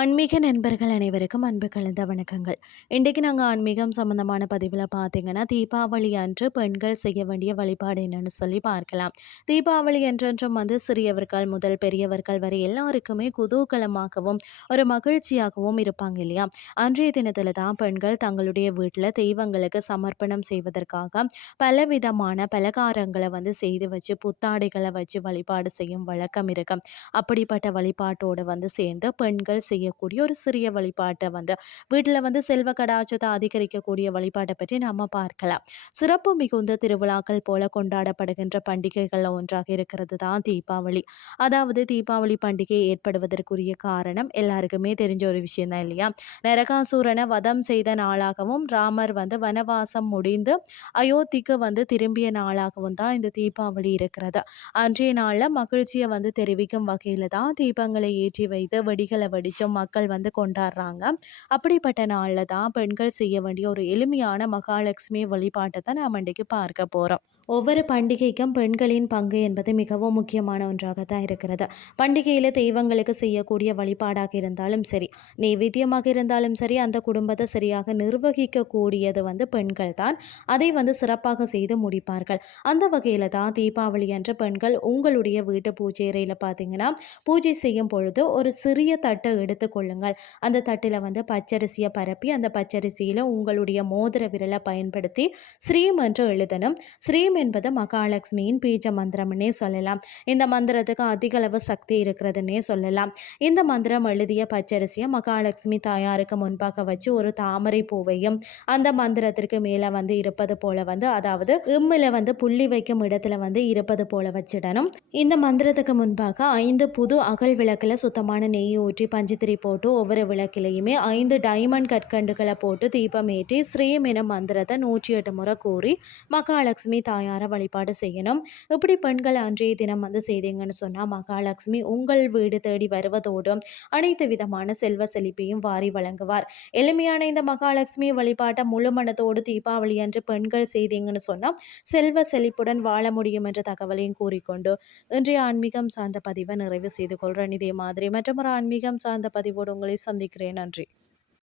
ஆன்மீக நண்பர்கள் அனைவருக்கும் அன்பு கலந்த வணக்கங்கள். இன்றைக்கு நாங்கள் ஆன்மீகம் சம்மந்தமான பதிவில் பார்த்தீங்கன்னா தீபாவளி அன்று பெண்கள் செய்ய வேண்டிய வழிபாடு என்னன்னு சொல்லி பார்க்கலாம். தீபாவளி என்றென்றும் வந்து சிறியவர்கள் முதல் பெரியவர்கள் வரை எல்லாருக்குமே குதூகலமாகவும் ஒரு மகிழ்ச்சியாகவும் இருப்பாங்க இல்லையா? அன்றைய தினத்தில் தான் பெண்கள் தங்களுடைய வீட்டில் தெய்வங்களுக்கு சமர்ப்பணம் செய்வதற்காக பலவிதமான பலகாரங்களை வந்து செய்து வச்சு புத்தாடைகளை வச்சு வழிபாடு செய்யும் வழக்கம் இருக்கும் அப்படிப்பட்ட வழிபாட்டோடு வந்து சேர்ந்து பெண்கள் செய்யக்கூடிய ஒரு சிறிய வழிபாட்டை வந்து வீட்டில் வந்து செல்வ கடாச்சத்தை அதிகரிக்கக்கூடிய வழிபாட்டை பற்றி நம்ம பார்க்கலாம். சிறப்பு மிகுந்த திருவிழாக்கள் போல கொண்டாடப்படுகின்ற பண்டிகைகளில் ஒன்றாக இருக்கிறது தான் தீபாவளி. அதாவது தீபாவளி பண்டிகை ஏற்படுவதற்குரிய காரணம் எல்லாருக்குமே தெரிஞ்ச ஒரு விஷயம் தான் இல்லையா? நரகாசூரனை வதம் செய்த நாளாகவும் ராமர் வந்து வனவாசம் முடிந்து அயோத்திக்கு வந்து திரும்பிய நாளாகவும் தான் இந்த தீபாவளி இருக்கிறது. அன்றைய நாளில் மகிழ்ச்சியை வந்து தெரிவிக்கும் வகையில் தான் தீபங்களை ஏற்றி வைத்து வெடிகளை வெடிச்சும் மக்கள் வந்து கொண்டாடுறாங்க. அப்படிப்பட்ட நாளில் தான் பெண்கள் செய்ய வேண்டிய ஒரு எளிமையான மகாலட்சுமி வழிபாட்டை தான் நாம் இன்றைக்கு பார்க்க போகிறோம் ஒவ்வொரு பண்டிகைக்கும் பெண்களின் பங்கு என்பது மிகவும் முக்கியமான ஒன்றாக தான் இருக்கிறது. பண்டிகையில் தெய்வங்களுக்கு செய்யக்கூடிய வழிபாடாக இருந்தாலும் சரி நைவேத்தியமாக இருந்தாலும் சரி அந்த குடும்பத்தை சரியாக நிர்வகிக்கக்கூடியது வந்து பெண்கள் தான். அதை வந்து சிறப்பாக செய்து முடிப்பார்கள். அந்த வகையில் தான் தீபாவளி அன்று பெண்கள் உங்களுடைய வீட்டு பூஜை அறையில் பார்த்தீங்கன்னா பூஜை செய்யும் பொழுது ஒரு சிறிய தட்டை எடுத்துக்கொள்ளுங்கள் அந்த தட்டில் வந்து பச்சரிசியை பரப்பி அந்த பச்சரிசியில் உங்களுடைய மோதிர விரலை பயன்படுத்தி ஸ்ரீம் என்று எழுதணும். ஸ்ரீம் என்பது மகாலட்சுமியின் பீஜ மந்திரம்னே சொல்லலாம். இந்த மந்திரத்துக்கு அதிக அளவு சக்தி இருக்கிறதுனே சொல்லலாம். இந்த மந்திரம் எழுதிய பச்சரிசியை மகாலட்சுமி தாயாருக்கு முன்பாக வச்சு ஒரு தாமரை பூவையும் அந்த மந்திரத்திற்கு மேலே வந்து இருப்பது போல வந்து அதாவது இம்மில் வந்து புள்ளி வைக்கும் இடத்துல வந்து இருப்பது போல வச்சிடணும். இந்த மந்திரத்துக்கு முன்பாக ஐந்து புது அகல் விளக்கில் சுத்தமான நெய் ஊற்றி பஞ்சுத்திரி போட்டு ஒவ்வொரு விளக்கிலையுமே ஐந்து டைமண்ட் கற்கண்டுகளை போட்டு தீபம் ஏற்றி ஸ்ரீம் என மந்திரத்தை நூற்றி எட்டு முறை கூறி மகாலட்சுமி தாயார் தாயாரை வழிபாடு செய்யணும். இப்படி பெண்கள் அன்றைய தினம் வந்து செய்தீங்கன்னு சொன்னால் மகாலட்சுமி உங்கள் வீடு தேடி வருவதோடும் அனைத்து விதமான செல்வ செழிப்பையும் வாரி வழங்குவார். எளிமையான இந்த மகாலட்சுமி வழிபாட்டை முழு மனத்தோடு தீபாவளி அன்று பெண்கள் செய்தீங்கன்னு சொன்னால் செல்வ செழிப்புடன் வாழ முடியும் என்ற தகவலையும் கூறிக்கொண்டு இன்றைய ஆன்மீகம் சார்ந்த பதிவை நிறைவு செய்து கொள்கிறேன் இதே மாதிரி மற்றொரு ஆன்மீகம் சார்ந்த பதிவோடு உங்களை சந்திக்கிறேன். நன்றி.